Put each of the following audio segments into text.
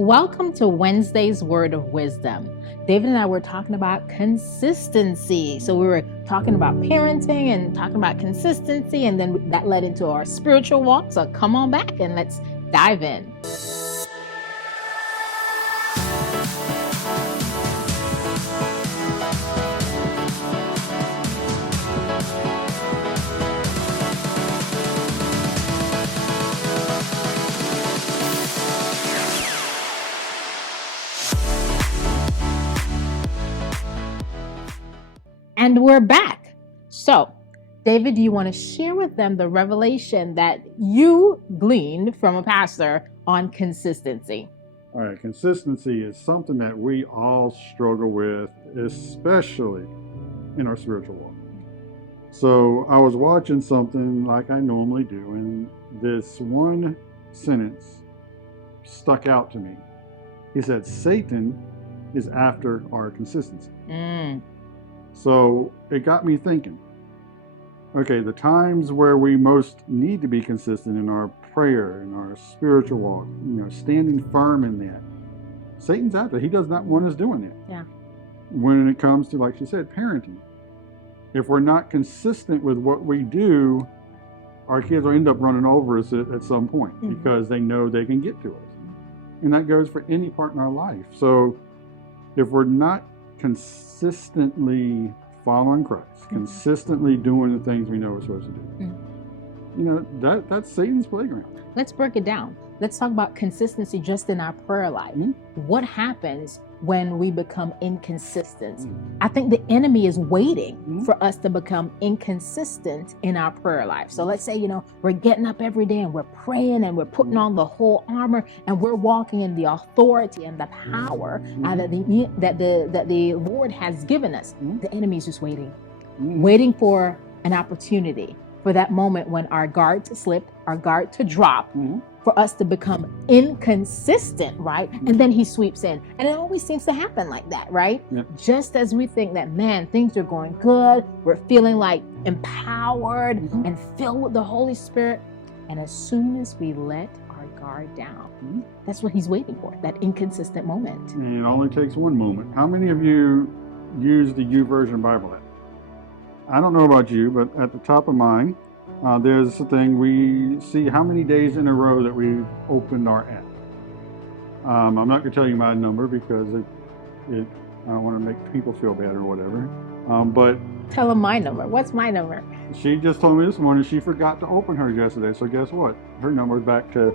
Welcome to Wednesday's Word of Wisdom. David and I were talking about consistency. So we were talking about parenting and talking about consistency, and then that led into our spiritual walk. So come on back and let's dive in. And we're back. So, David, do you want to share with them the revelation that you gleaned from a pastor on consistency? All right, consistency is something that we all struggle with, especially in our spiritual walk. So I was watching something like I normally do, and this one sentence stuck out to me. He said, Satan is after our consistency. So it got me thinking, okay, the times where we most need to be consistent in our prayer, in our spiritual walk, standing firm in that, Satan's after. He does not want us doing that. Yeah. When it comes to, like she said, parenting, if we're not consistent with what we do, our kids will end up running over us at some point because they know they can get to us. And that goes for any part in our life. So if we're not consistently following Christ, consistently doing the things we know we're supposed to do, that's Satan's playground. Let's break it down. Let's talk about consistency just in our prayer life. What happens when we become inconsistent? I think the enemy is waiting for us to become inconsistent in our prayer life. So let's say, we're getting up every day and we're praying and we're putting on the whole armor and we're walking in the authority and the power that the Lord has given us. The enemy is just waiting for an opportunity, for that moment when our guard to slip, our guard to drop, for us to become inconsistent, right? And then he sweeps in. And it always seems to happen like that, right? Yep. Just as we think that, man, things are going good, we're feeling like empowered and filled with the Holy Spirit. And as soon as we let our guard down, that's what he's waiting for, that inconsistent moment. And it only takes one moment. How many of you use the YouVersion Bible app? I don't know about you, but at the top of mine, there's a thing we see how many days in a row that we've opened our app. I'm not going to tell you my number because I don't want to make people feel bad or whatever. But tell them my number. What's my number? She just told me this morning she forgot to open hers yesterday. So guess what? Her number is back to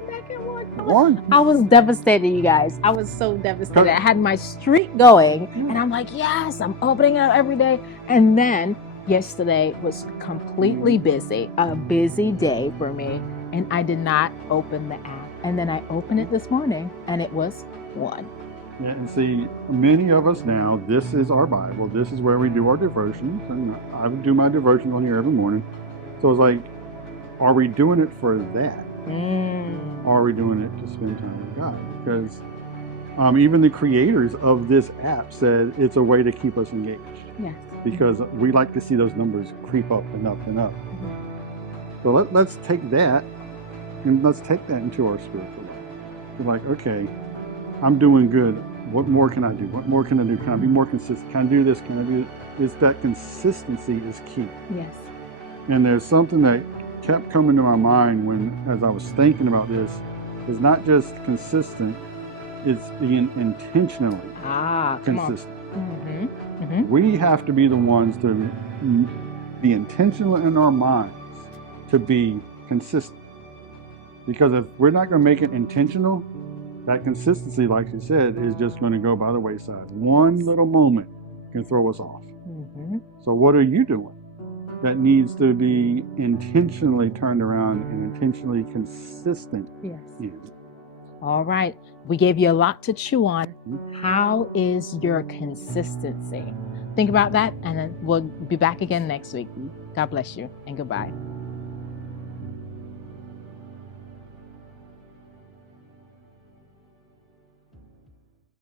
one. I was devastated, you guys. I was so devastated. I had my streak going, and I'm like, yes, I'm opening it up every day. And then yesterday was completely busy, a busy day for me, and I did not open the app. And then I opened it this morning, and it was one. Yeah, and see, many of us now, this is our Bible. This is where we do our devotions, and I would do my devotions on here every morning. So it's like, are we doing it for that? Or are we doing it to spend time with God? Because even the creators of this app said it's a way to keep us engaged. Yes. Because we like to see those numbers creep up and up and up. So let's take that and let's take that into our spiritual life. We're like, okay, I'm doing good. What more can I do? What more can I do? Can I be more consistent? Can I do this? Can I do it? It's that consistency is key. Yes. And there's something that kept coming to my mind as I was thinking about this, is not just consistent, it's being intentionally consistent. We have to be the ones to be intentional in our minds to be consistent. Because if we're not going to make it intentional, that consistency, like you said, is just going to go by the wayside. One little moment can throw us off. So what are you doing that needs to be intentionally turned around and intentionally consistent? Yes. All right. We gave you a lot to chew on. How is your consistency? Think about that, and then we'll be back again next week. God bless you, and goodbye.